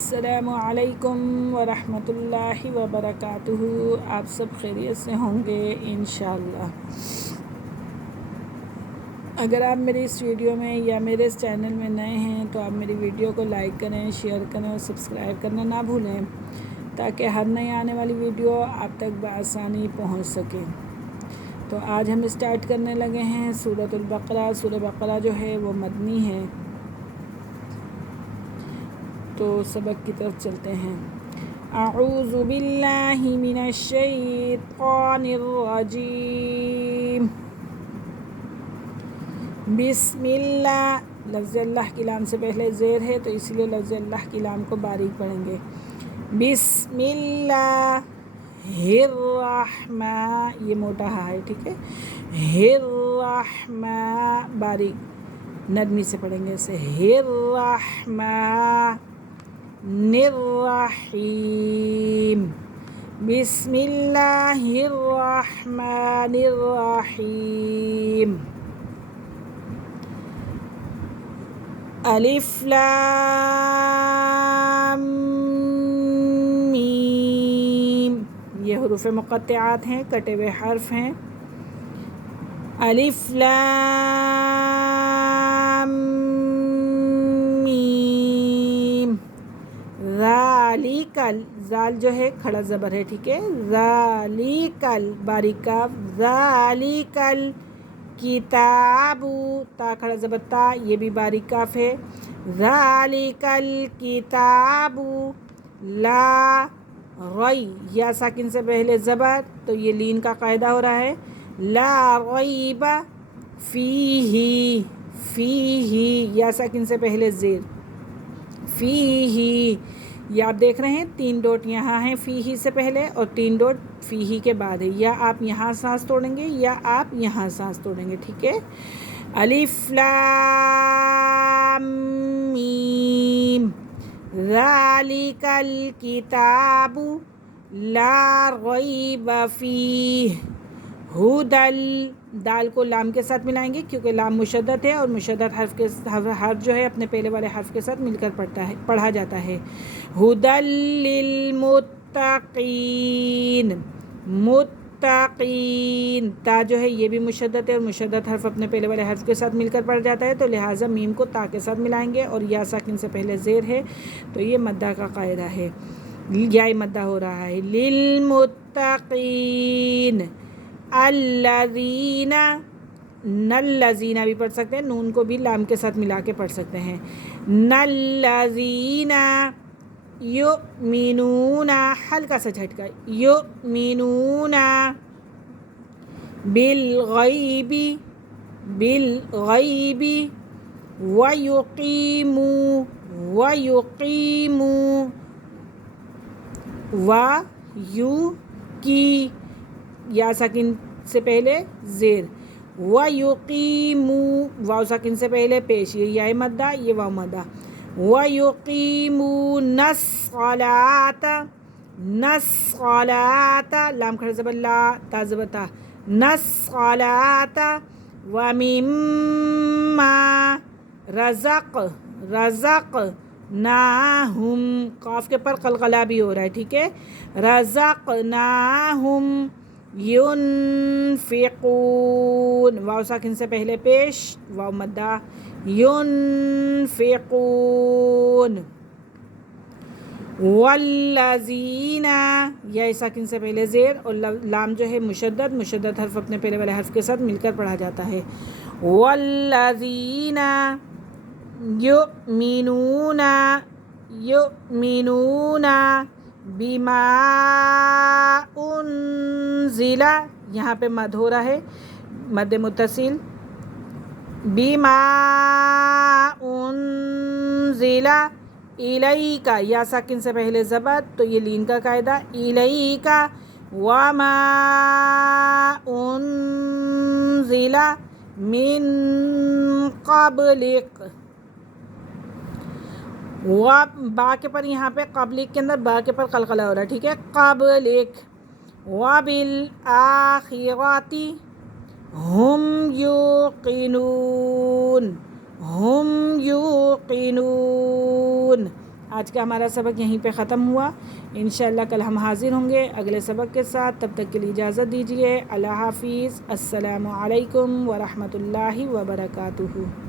السلام علیکم ورحمۃ اللہ وبرکاتہ۔ آپ سب خیریت سے ہوں گے انشاءاللہ۔ اگر آپ میری اس ویڈیو میں یا میرے اس چینل میں نئے ہیں تو آپ میری ویڈیو کو لائک کریں، شیئر کریں اور سبسکرائب کرنا نہ بھولیں تاکہ ہر نئی آنے والی ویڈیو آپ تک بآسانی پہنچ سکے۔ تو آج ہم اسٹارٹ کرنے لگے ہیں سورۃ البقرہ۔ سورۃ بقرہ جو ہے وہ مدنی ہے، تو سبق کی طرف چلتے ہیں۔ اعوذ باللہ من الشیطان الرجیم۔ بسم اللہ، لفظ اللہ کی لام سے پہلے زیر ہے تو اس لیے لفظ اللہ کی لام کو باریک پڑھیں گے۔ بسم اللہ الرحمن، یہ موٹا ہا ہے، ٹھیک ہے۔ الرحمن باریک نرمی سے پڑھیں گے اسے۔ الرحمن الرحیم۔ بسم اللہ الرحمن الرحیم۔ الف لام میم، یہ حروف مقطعات ہیں، کٹے ہوئے حرف ہیں۔ الف لام میم۔ ذالکل، زال جو ہے کھڑا زبر ہے، ٹھیک ہے۔ ذالکل باریک کاف، ذالکل کتاب، تا کھڑا زبر تا، یہ بھی باریک کاف ہے۔ ذالکل کتاب لا ری، یا ساکن سے پہلے زبر تو یہ لین کا قاعدہ ہو رہا ہے۔ لا ریب فیہ، فیہ یا ساکن سے پہلے زیر، فیہ، یہ آپ دیکھ رہے ہیں 3 ڈوٹ یہاں ہیں فیہ سے پہلے اور 3 ڈوٹ فیہ کے بعد ہے، یا آپ یہاں سانس توڑیں گے یا آپ یہاں سانس توڑیں گے، ٹھیک ہے۔ الف لام میم، ذالک الکتاب لا ریب فیہ، ہدل، دال کو لام کے ساتھ ملائیں گے کیونکہ لام مشدد ہے اور مشدد حرف جو ہے اپنے پہلے والے حرف کے ساتھ مل کر پڑھا جاتا ہے۔ ہدل للمتقین، متقین، تا جو ہے یہ بھی مشدد ہے اور مشدد حرف اپنے پہلے والے حرف کے ساتھ مل کر پڑھ جاتا ہے، تو لہٰذا میم کو تا کے ساتھ ملائیں گے، اور یا ساکن سے پہلے زیر ہے تو یہ مدہ کا قاعدہ ہے، یا مدہ ہو رہا ہے۔ للمتقین الذین، نلذین بھی پڑھ سکتے ہیں، نون کو بھی لام کے ساتھ ملا کے پڑھ سکتے ہیں۔ نلذین یؤمنون، ہلکا سا جھٹکا، یؤمنون بالغیب، بالغیب، ویقیموا، ویقیموا، کی، یا ساکن سے پہلے زیر، ویقیموا، واو ساکن سے پہلے پیش، یہ یا مدہ، یہ واو مدہ۔ وَيُقِيمُونَ الصَّلَاةَ، نَصْصَلَاةَ، لام کھڑا زبر لا، تا زبر تا، نَصْصَلَاةَ، وَمِمَّا رَزَقْنَاهُمْ، قاف کے پر قلقلہ بھی ہو رہا ہے، ٹھیک ہے۔ رَزَقْنَاهُمْ يُنْفِقُونَ، واو ساکن سے پہلے پیش، واو مدہ، ينفقون، والذین، یا ساکن سے پہلے زیر اور لام جو ہے مشدد، مشدد حرف اپنے پہلے والے حرف کے ساتھ مل کر پڑھا جاتا ہے۔ والذین یؤمنون، یؤمنون بما انزل، یہاں پہ مد ہو رہا ہے، مد متصل، بما انزل الیک، یا ساکن سے پہلے زبر تو یہ لین کا قاعدہ، الیک، وما انزل من قبلک، با کے پر یہاں پہ قبلک کے اندر با کے پر قلقلہ ہو رہا ہے، ٹھیک ہے۔ قبلک، وبالآخرۃ ہم یوقنون، ہم یوقنون، آج کا ہمارا سبق یہیں پہ ختم ہوا. انشاءاللہ کل ہم حاضر ہوں گے اگلے سبق کے ساتھ. تب تک کے لیے اجازت دیجیے. اللہ حافظ. السلام علیکم ورحمۃ اللہ وبرکاتہ.